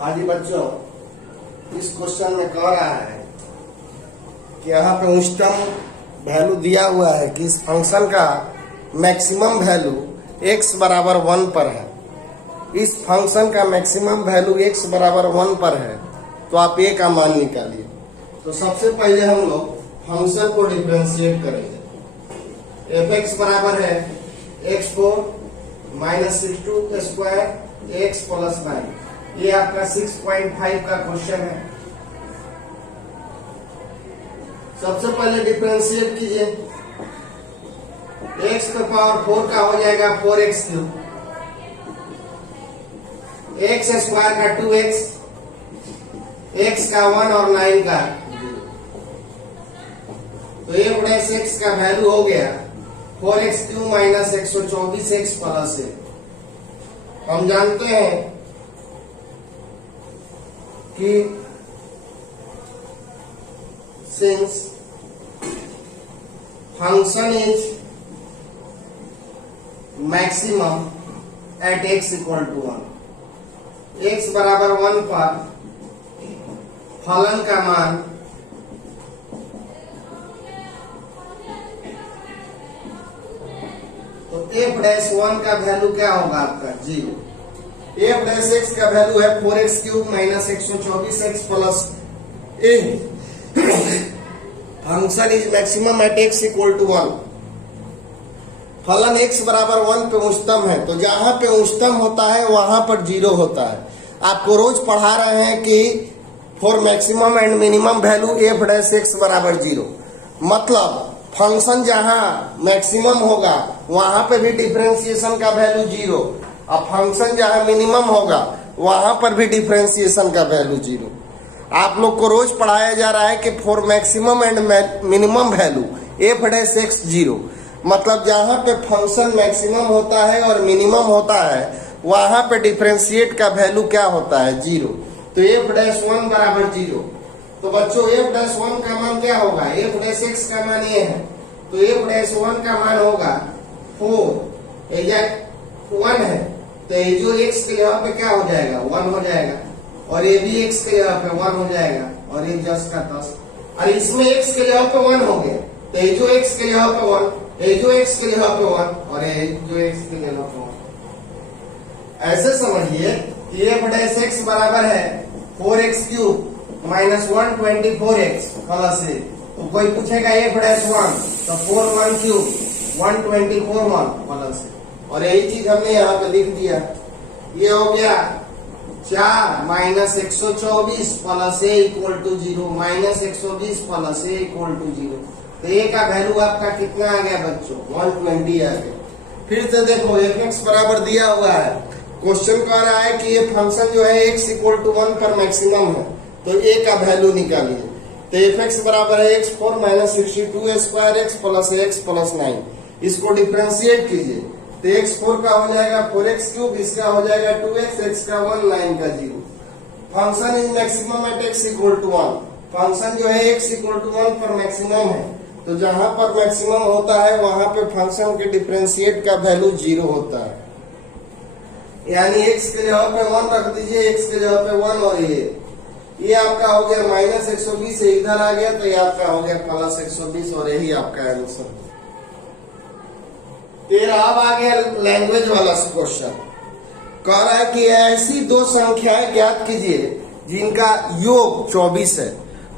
हाँ जी बच्चों, इस क्वेश्चन में कह रहा है कि यहाँ पे उच्चतम वैल्यू दिया हुआ है कि इस फंक्शन का मैक्सिमम वैल्यू x बराबर 1 पर है। इस फंक्शन का मैक्सिमम वैल्यू x बराबर 1 पर है, तो आप a का मान निकालिए। तो सबसे पहले हम लोग फंक्शन को डिफरेंशिएट करेंगे। f(x) बराबर है x4 minus 62 square x plus 9। ये आपका 6.5 का क्वेश्चन है। सबसे पहले डिफरेंशिएट कीजिए। x का पावर 4 का हो जाएगा 4x क्यूब, x स्क्वायर का 2x, x का 1 और 9 का, तो f(x) का वैल्यू हो गया 4x cube minus 124x plus 1। हम जानते हैं कि since function is maximum at x equal to 1, x बराबर 1 पर फलन का मान तो f'1 का वैल्यू क्या होगा आपका 0। f' का वैल्यू है 4x cube minus 124x plus 1। Function is maximum at x equal to 1। फलन x बराबर 1 पे उच्चतम है, तो जहां पे उच्चतम होता है वहां पर 0 होता है। आपको रोज पढ़ा रहे हैं कि for maximum and minimum value f' बराबर 0। मतलब फंक्शन जहां मैक्सिमम होगा वहां पे भी डिफरेंशिएशन का वैल्यू 0, और फंक्शन जहां मिनिमम होगा वहां पर भी डिफरेंशिएशन का वैल्यू 0। आप लोग को रोज पढ़ाया जा रहा है कि for maximum and minimum value f' 0। मतलब जहां पे फंक्शन मैक्सिमम होता है और मिनिमम होता है वहां पे डिफरेंशिएट का वैल्यू क्या होता है 0। तो f'1 बराबर 0। तो बच्चों f'1 का मान क्या होगा, f' का मान ये है, तो f'1 का मान होगा 4। एग्जैक्ट 1 है, तो ये जो x के यहाँ पे क्या हो जाएगा 1 हो जाएगा, और ये भी x के यहाँ पे 1 हो जाएगा, और ये 10 का 10। और इसमें x के यहाँ पे 1 हो गया, तो ये जो x के यहाँ पे 1, ये जो x के यहाँ पे 1, और ये जो x के यहाँ पे 1। ऐसे समझिए कि f' बराबर है 4x cube minus 124x plus 1। तो कोई पूछेगा f'1, तो 4 1 क्यूब 124 1 प्लस 1, और यही चीज हमने यहाँ पे लिख दिया। ये हो गया 4 minus 124 plus a equal to 0, minus 120 plus a equal to 0। तो a का वैल्यू आपका कितना आ गया बच्चों 120 आ गया। फिर से देखो f(x) बराबर दिया हुआ है। क्वेश्चन कह रहा है कि ये फंक्शन जो है x इक्वल टू 1 पर मैक्सिमम है, तो a का वैल्यू निकालिए। तो f(x) बराबर है x4 minus 62 square x plus x plus 9। इसको डिफरेंशिएट कीजिए, तो x4 का हो जाएगा 4x क्यूब, इसका हो जाएगा 2x, x का 1, 9 का 0। Function is maximum at x equal to 1। Function जो है x इक्वल टू 1 पर मैक्सिमम है, तो जहां पर मैक्सिमम होता है वहां पे फंक्शन के डिफरेंशिएट का वैल्यू 0 होता है। यानी x के जगह पे 1 रख दीजिए, x के जगह पे 1, और ये आपका हो गया माइनस 120 से इधर आ गया, तो ये आपका हो गया प्लस 120, और यही आपका आंसर। फिर अब आ गया लैंग्वेज वाला क्वेश्चन। कह रहा है कि ऐसी दो संख्याएं ज्ञात कीजिए जिनका योग 24 है।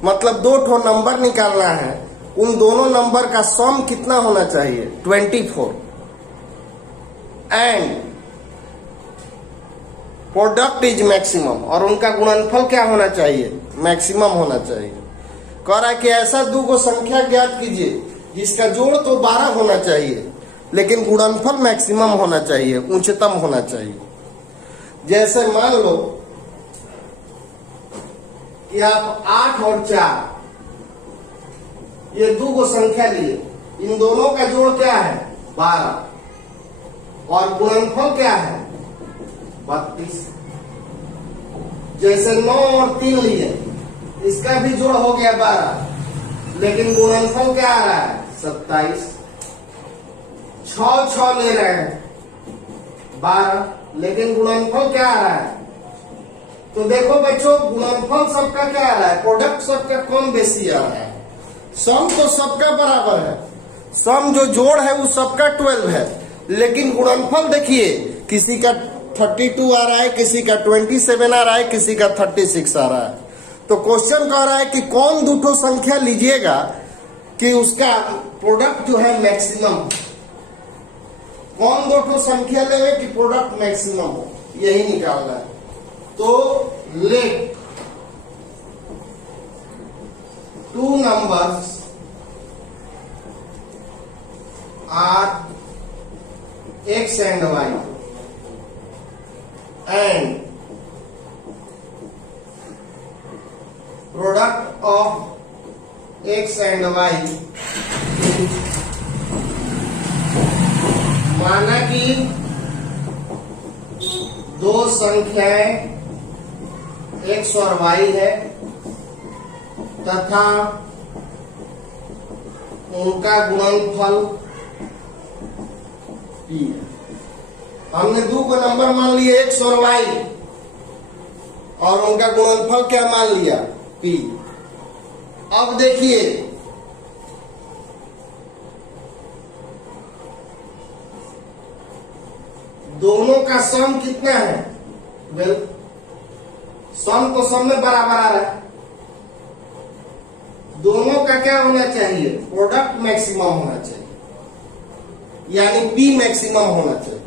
मतलब दो ठो नंबर निकालना है, उन दोनों नंबर का सम कितना होना चाहिए 24, एंड प्रोडक्ट इज मैक्सिमम, और उनका गुणनफल क्या होना चाहिए मैक्सिमम होना चाहिए। कह रहा है कि ऐसा दो को संख्या ज्ञात कीजिए जिसका जोड़ तो 12 होना चाहिए लेकिन गुणनफल मैक्सिमम होना चाहिए, उच्चतम होना चाहिए। जैसे मान लो कि आप 8 और 4 ये दो को संख्या लिए, इन दोनों का जोड़ क्या है 12, और गुणनफल क्या है 32। जैसे 9 और 3 लिए, इसका भी जोड़ हो गया 12, लेकिन गुणनफल क्या आ रहा है 27। 6 ले रहे हैं 12, लेकिन गुणनफल क्या आ रहा है तो देखो बच्चों, गुणनफल सबका क्या आ रहा है, प्रोडक्ट सबका कम बेसी आ रहा है, सम तो सबका बराबर है, सम जो जोड़ है वो सबका 12 है, लेकिन गुणनफल देखिए किसी का 32 आ रहा है, किसी का 27 आ रहा है, किसी का 36 आ रहा है। तो क्वेश्चन कह रहा है कि कौन दूठो संख्या लीजिएगा कि उसका प्रोडक्ट जो है मैक्सिमम, कौन दूठो संख्या लेवे कि प्रोडक्ट मैक्सिमम हो, यही निकालना है। तो late 2 numbers are x and y and product of x and y, माना कि दो संख्याएं x और y है तथा उनका गुणनफल p है। हमने दो को नंबर मान लिए x और y और उनका गुणनफल क्या मान लिया, p। अब देखिए दोनों का सम कितना है, वेल सम तो सब में बराबर आ रहा है, दोनों का क्या होना चाहिए, प्रोडक्ट मैक्सिमम होना चाहिए, यानी p मैक्सिमम होना चाहिए,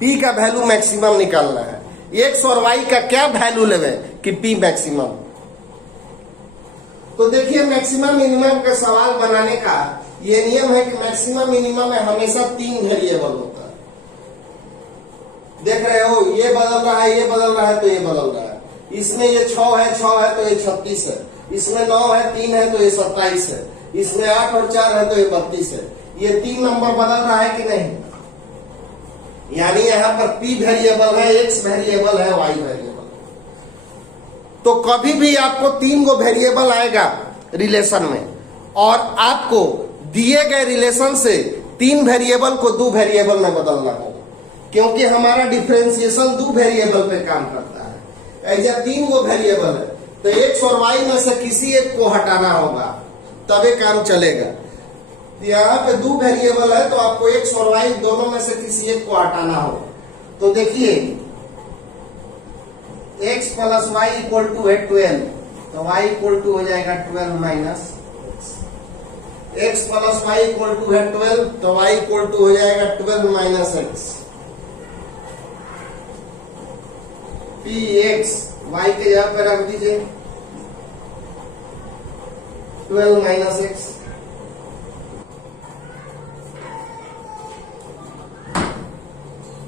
p का वैल्यू मैक्सिमम निकालना है। x और y का क्या वैल्यू लेवे कि p मैक्सिमम। तो देखिए मैक्सिमम मिनिमम का सवाल बनाने का ये नियम है कि मैक्सिमम मिनिमम में हमेशा 3 वेरिएबल होता है। देख रहे हो, ये बदल रहा है, ये बदल रहा है, तो ये बदल रहा है, इसमें ये 6 है तो ये 36 है, इसमें 9 है 3 है तो ये 27 है, इसमें 8 और 4 है तो ये 32 है। ये 3 नंबर बदल रहा है कि नहीं, यानी यहाँ पर p वेरिएबल है, x वेरिएबल है, y वेरिएबल। तो कभी भी आपको 3 गो वेरिएबल आएगा रिलेशन में और आपको दिए गए रिलेशन से 3 वेरिएबल को 2 वेरिएबल में बदलना होगा, क्योंकि हमारा डिफरेंशिएशन 2 वेरिएबल पे काम करता है। ऐसा 3 गो वेरिएबल है तो x और y में से किसी एक को हटाना होगा तभी काम चलेगा। यहाँ पे 2 वेरिएबल है तो आपको x और y दोनों में से किसी एक को हटाना होगा। तो देखिए x plus y equal to है 12, तो y इक्वल टू हो जाएगा 12 minus x plus y equal to है 12, तो y इक्वल टू हो जाएगा 12 माइनस x। px y के जगह पे रख दीजिए 12 माइनस x।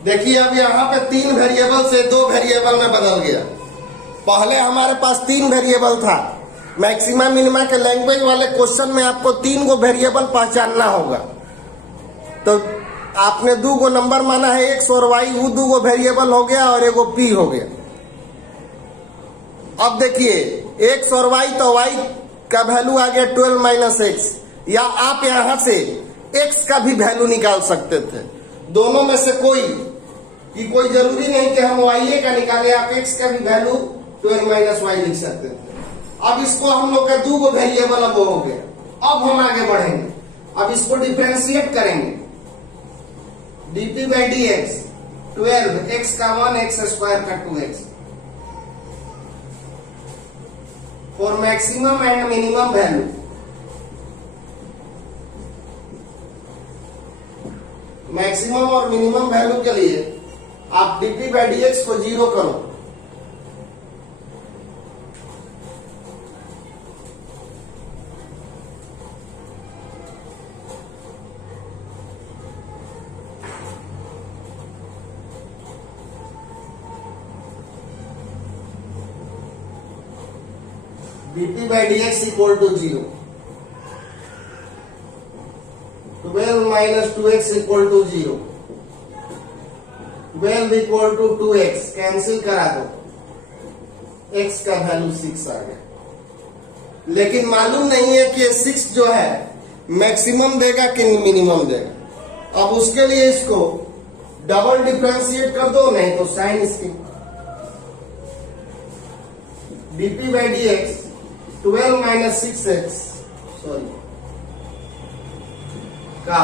देखिए अब यहाँ पे 3 वेरिएबल से 2 वेरिएबल में बदल गया। पहले हमारे पास 3 वेरिएबल था, मैक्सिमा मिनिमा के लैंग्वेज वाले क्वेश्चन में आपको 3 गो वेरिएबल पहचानना होगा। तो आपने 2 गो नंबर माना है x और y, वो 2 गो वेरिएबल हो गया और एगो p हो गया। अब देखिए x और y, तो y का वैल्यू आ गया 12 माइनस x, या आप यहां से x का भी वैल्यू निकाल सकते थे, दोनों में से कोई जरूरी नहीं कि हम y का निकाले, आप x का भी वैल्यू 12 माइनस y लिख सकते थे। अब इसको हम लोग का 2 गो वेरिएबल अब हो गया। अब हम आगे बढ़ेंगे, अब इसको डिफरेंशिएट करेंगे, dt बाई dx 12, x का 1, x स्क्वायर का 2x for maximum and minimum value. Maximum और मिनिमम वैल्यू के लिए आप dt बाई dx को 0 करो, dt by dx equal to 0, 12 minus 2x equal to 0, 12 equal to 2x, cancel करा दो, x का वैल्यू 6 आ गया। लेकिन मालूम नहीं है कि 6 जो है मैक्सिमम देगा कि मिनिमम देगा। अब उसके लिए इसको डबल डिफरेंशिएट कर दो, नहीं तो साइन इसकी dp by dx 12 minus 6x sorry का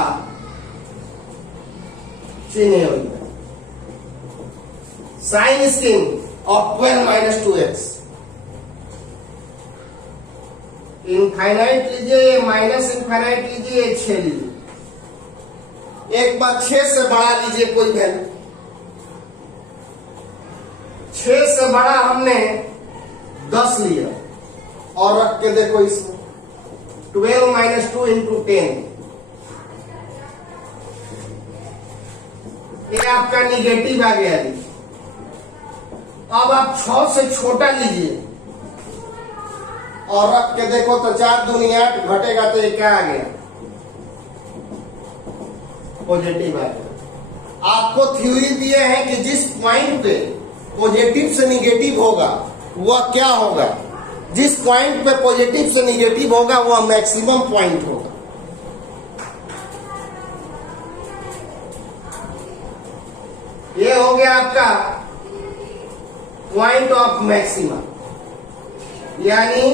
चिन्ह होगा sign screen of 12 minus 2x infinite लीजिए माइनस इनफाइनाइट लीजिए 6 लीजिए एक बार 6 से बड़ा लीजिए कोई वैल्यू 6 से बड़ा हमने 10 लिया और रख के देखो इसमें 12 माइनस 2 इंटू 10 ये आपका निगेटिव आ गया जी। अब आप 6 से छोटा लीजिए और रख के देखो तो 4 दूनी 8 घटेगा तो ये क्या आ गया पॉजिटिव आ गया। आपको थ्योरी दिए हैं कि जिस पॉइंट पे पॉजिटिव से निगेटिव होगा वह क्या होगा, जिस पॉइंट पे पॉजिटिव से निगेटिव होगा वह मैक्सिमम पॉइंट होगा। ये हो गया आपका पॉइंट ऑफ मैक्सिमम, यानी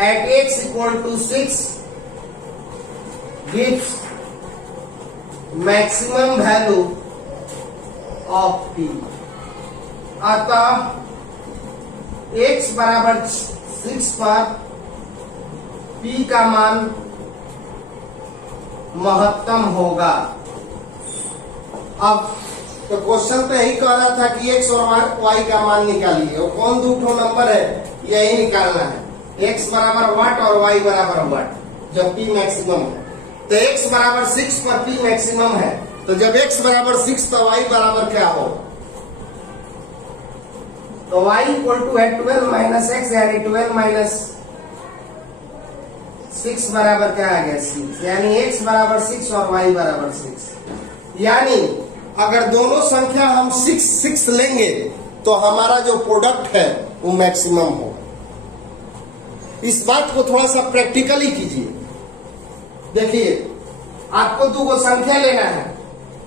at x equal to 6 gives maximum value of p। अतः x बराबर 6 पर p का मान महत्तम होगा। अब तो क्वेश्चन तो यही कह रहा था कि x और y का मान निकालिए, और कौन दो ठो नंबर है यही निकालना है, x बराबर वाट और y बराबर वाट, जब p मैक्सिमम है। तो x बराबर 6 पर p मैक्सिमम है, तो जब x बराबर 6 तो y बराबर क्या होगा, तो y इक्वल टू है 12 माइनस x, यानी 12 माइनस 6 बराबर क्या आ गया 6, यानी x बराबर 6 और y बराबर 6। यानी अगर दोनों संख्या हम 6 6 लेंगे तो हमारा जो प्रोडक्ट है वो मैक्सिमम होगा। इस बात को थोड़ा सा प्रैक्टिकली कीजिए। देखिए आपको दो संख्या लेना है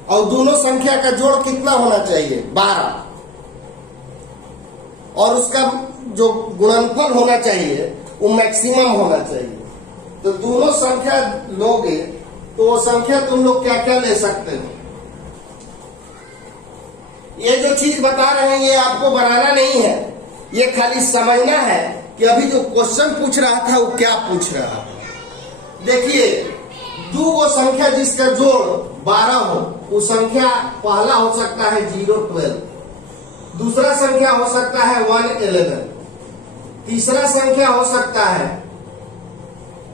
और दोनों संख्या का जोड़ कितना होना चाहिए 12, और उसका जो गुणनफल होना चाहिए वो मैक्सिमम होना चाहिए। तो दोनों संख्या लोगे तो वो संख्या तुम लोग क्या क्या ले सकते हो। ये जो चीज बता रहे हैं ये आपको बनाना नहीं है, ये खाली समझना है कि अभी जो क्वेश्चन पूछ रहा था वो क्या पूछ रहा था। देखिए दो वो संख्या जिसका जोड़ 12 हो, वो संख्या पहला हो सकता है 0 12, दूसरा संख्या हो सकता है 1 11, तीसरा संख्या हो सकता है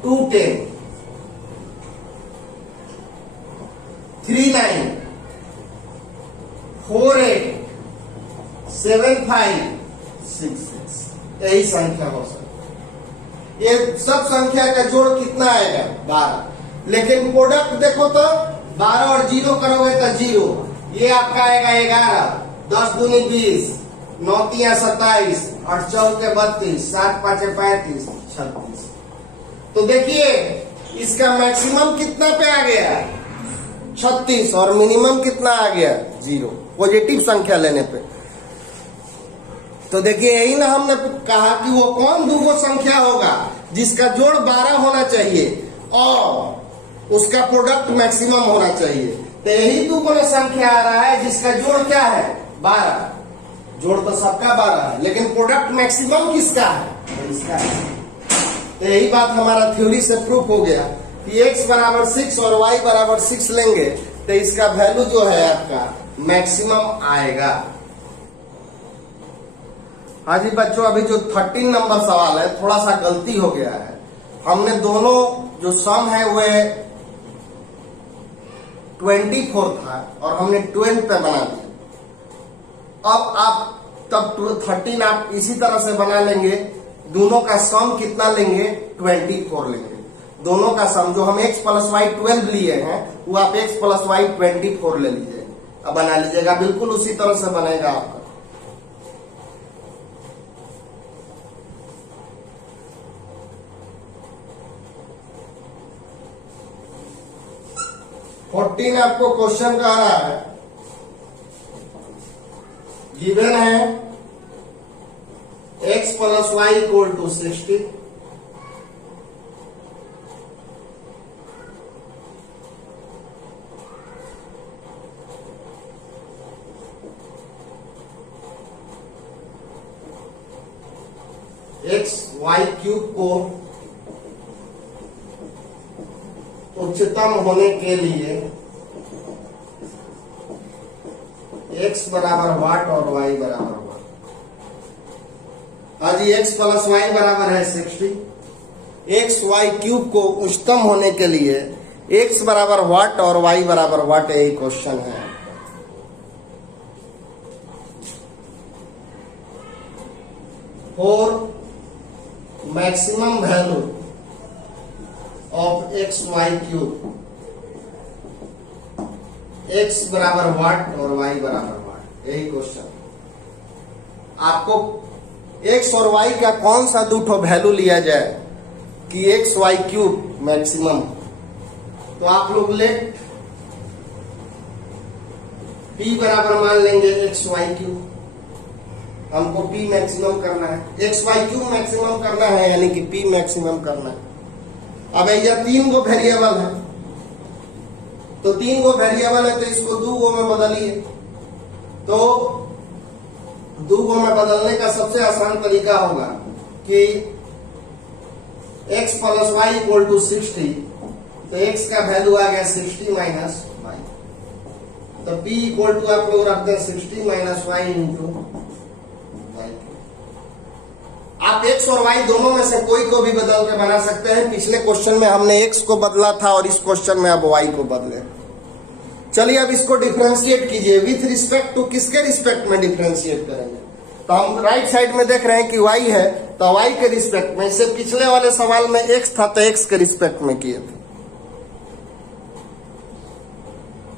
2 10, 3 9, 4 8, 7 5 6 6, यही संख्या हो सकती है। ये सब संख्या का जोड़ कितना आएगा 12, लेकिन प्रोडक्ट देखो तो 12 और 0 करोगे तो 0, ये आपका आएगा 11, 10 दूनी 20, 9 तिया 27, 8 चौके 32, 7 पाँचे 35, 36। तो देखिए इसका मैक्सिमम कितना पे आ गया 36 और मिनिमम कितना आ गया 0, पॉजिटिव संख्या लेने पे। तो देखिए यही ना हमने कहा कि वो कौन दो संख्या होगा जिसका जोड़ 12 होना चाहिए और उसका प्रोडक्ट मैक्सिमम होना चाहिए। तो यही दो संख्या आ रहा है जिसका जोड़ क्या है 12, जोड़ तो सबका 12 है, लेकिन प्रोडक्ट मैक्सिमम किसका है इसका है। तो यही बात हमारा थ्योरी से प्रूफ हो गया कि x बराबर 6 और y बराबर 6 लेंगे तो इसका वैल्यू जो है आपका मैक्सिमम आएगा। हाँ जी बच्चों, अभी जो 13 नंबर सवाल है थोड़ा सा गलती हो गया है। हमने दोनों जो सम है वह 24 था और हमने 12 पे बना दिया। अब आप तब 13 आप इसी तरह से बना लेंगे, दोनों का सम कितना लेंगे 24 लेंगे। दोनों का सम जो हम x प्लस वाई 12 लिए हैं वो आप x प्लस वाई 24 ले लीजिए, अब बना लीजिएगा, बिल्कुल उसी तरह से बनेगा आपका। फोर्टीन आपको क्वेश्चन कह रहा है गिवन है x plus y equal to 60, x y cube को उच्चतम होने के लिए x बराबर वाट और y बराबर वाट। हाँ जी, x प्लस वाई बराबर है 60। एक्स वाई क्यूब को उच्चतम होने के लिए x बराबर वाट और y बराबर वाट, यही क्वेश्चन है। For maximum value of x y cube, x बराबर वाट और y बराबर वाट, यही क्वेश्चन। आपको x और y का कौन सा दो वैल्यू लिया जाए कि एक्स वाई क्यूब मैक्सिमम, तो आप लोग लेट p बराबर मान लेंगे एक्स वाई क्यूब। हमको p मैक्सिमम करना है, एक्स वाई क्यूब मैक्सिमम करना है, यानी कि p मैक्सिमम करना है। अब यह 3 गो वेरिएबल है, तो 3 गो वेरिएबल है तो इसको 2 गो में बदलिए। तो 2 गो में बदलने का सबसे आसान तरीका होगा कि x plus y equal to 60, तो x का वैल्यू आ गया 60 माइनस वाई, तो p इक्वल टू आप लोग रखते हैं 60 माइनस वाई इंटू वाई। आप x और y दोनों में से कोई को भी बदल के बना सकते हैं। पिछले क्वेश्चन में हमने x को बदला था और इस क्वेश्चन में अब y को बदले। चलिए अब इसको डिफरेंशिएट कीजिए। विथ रिस्पेक्ट टू किसके रिस्पेक्ट में डिफरेंशिएट करेंगे? तो हम राइट साइड में देख रहे हैं कि y है, तो y के रिस्पेक्ट में। इससे पिछले वाले सवाल में x था तो x के रिस्पेक्ट में किए थे।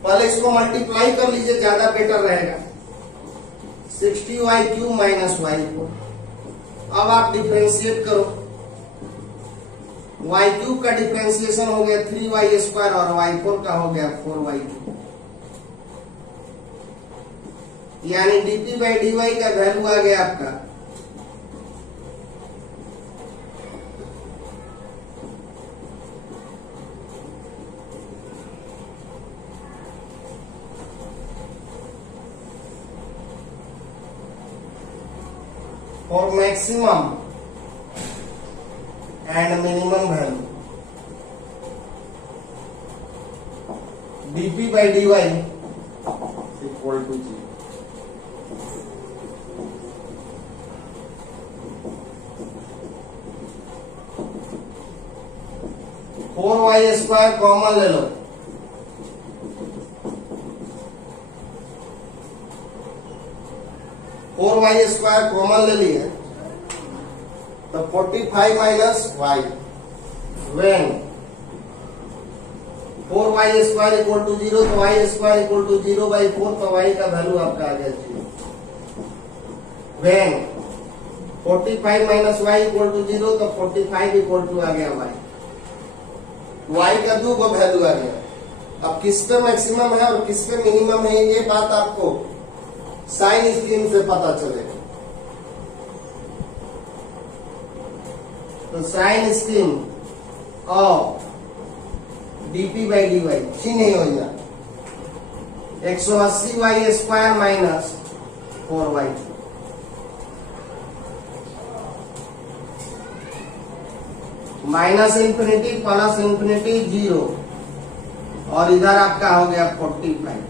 पहले इसको मल्टीप्लाई कर लीजिए, ज्यादा बेटर रहेगा। 60y क्यूब माइनस y को अब आप डिफरेंशिएट करो। y क्यूब का डिफरेंशिएशन हो गया 3y स्क्वायर और y4 का हो गया 4y क्यूब, यानी dt बाई dy का वैल्यू आ गया आपका for maximum and minimum value dp by dy equal to 0। Four y square common ले लो, फोर वाई स्क्वायर कॉमन ले लिए तो 45 minus y, when 4y square equal to 0, तो y square equal to 0 by 4, तो y का value आपका आ गया 0। When 45 minus y equal to 0, तो 45 इक्वल टू आ गया y। y का 2 को वैल्यू आ गया। अब किस पे मैक्सिमम है और किस पे मिनिमम है, ये बात आपको साइन स्कीम से पता चलेगा। तो sign scheme of dp by dy ही नहीं हो जाए 180y square minus 4y, minus infinity plus infinity 0, और इधर आपका हो गया 45।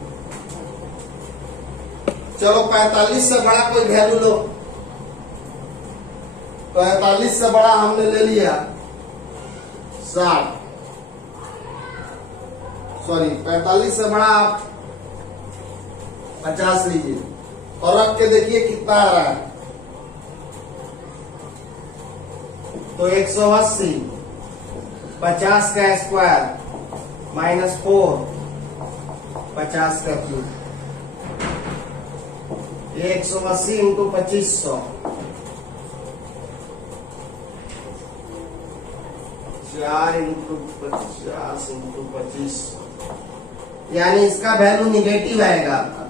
चलो 45 से बड़ा कोई वैल्यू लो। 45 से बड़ा हमने ले लिया 60, सॉरी 45 से बड़ा आप 50 लीजिए और रख के देखिए कितना आ रहा है। तो 180 50 का स्क्वायर माइनस 4 50 का क्यूब, 180 इंटू 2500, 4 इंटू 50 इंटू 2500, यानी इसका वैल्यू निगेटिव आएगा आपका।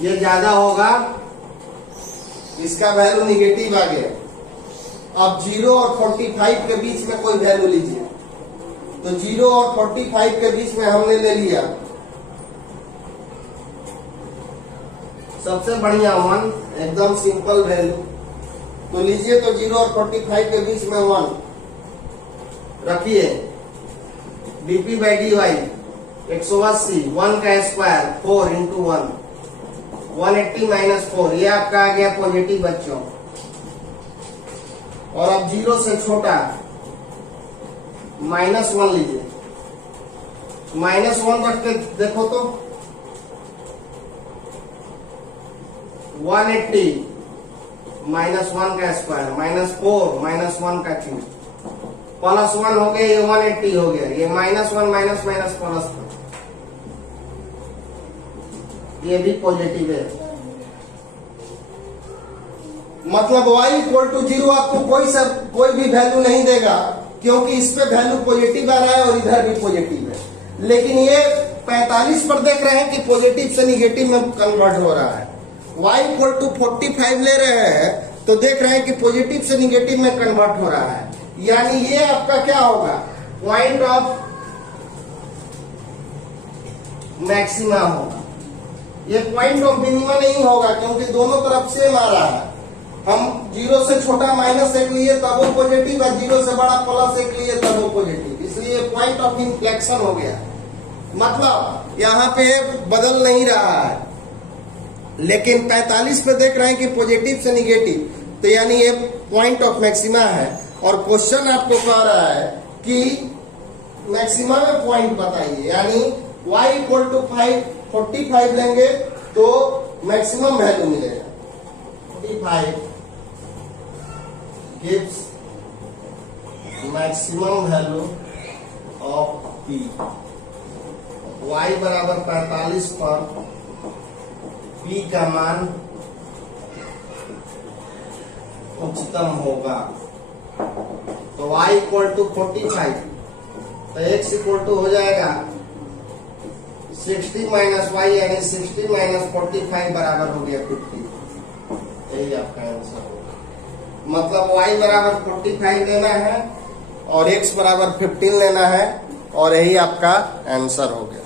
ये ज्यादा होगा इसका वैल्यू निगेटिव आ गया। अब 0 और 45 के बीच में कोई वैल्यू लीजिए। तो 0 और 45 के बीच में हमने ले लिया सबसे बढ़िया 1, एकदम सिंपल वैल्यू। तो लीजिए, तो 0 और 45 के बीच में 1 रखिए। dp बाई dy 180, 1 का स्क्वायर 4 इंटू 1, 180 माइनस 4, ये आपका आ गया पॉजिटिव बच्चों। और अब 0 से छोटा -1 लीजिए। -1 रख के देखो तो 180 -1 का स्क्वायर -4 -1 का क्यूब +1 हो गया, ये 180 हो गया। ये -1 माइनस माइनस प्लस, ये भी पॉजिटिव है। मतलब y इक्वल टू 0 आपको कोई भी वैल्यू नहीं देगा, क्योंकि इस पे वैल्यू पॉजिटिव आ रहा है और इधर भी पॉजिटिव है। लेकिन ये 45 पर देख रहे हैं कि पॉजिटिव से निगेटिव में कन्वर्ट हो रहा है। y इक्वल टू 45 ले रहे हैं तो देख रहे हैं कि पॉजिटिव से निगेटिव में कन्वर्ट हो रहा है। यानी ये आपका क्या होगा, पॉइंट ऑफ मैक्सिमा होगा। ये पॉइंट ऑफ मिनिमा नहीं होगा, क्योंकि दोनों तरफ सेम आ रहा है। हम 0 से छोटा -1 लिए तब वो पॉजिटिव, और 0 से बड़ा +1 लिए तब वो पॉजिटिव, इसलिए पॉइंट ऑफ इन्फ्लेक्शन हो गया। मतलब यहाँ पे बदल नहीं रहा है, लेकिन 45 पे देख रहे हैं कि पॉजिटिव से निगेटिव, तो यानी ये पॉइंट ऑफ मैक्सिमा है। और क्वेश्चन आपको कह रहा है कि मैक्सिमा में पॉइंट बताइए, यानी y इक्वल टू 45 लेंगे तो मैक्सिमम वैल्यू मिलेगा। 45 gives maximum value of p। y बराबर 45 पर p का मान उच्चतम होगा। तो y इक्वल टू 45, तो x इक्वल टू हो जाएगा 60 माइनस y, यानी 60 माइनस 45 बराबर हो गया 50। यही आपका आंसर होगा। मतलब y बराबर 45 लेना है और x बराबर 15 लेना है, और यही आपका आंसर हो गया।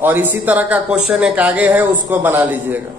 और इसी तरह का क्वेश्चन एक आगे है, उसको बना लीजिएगा।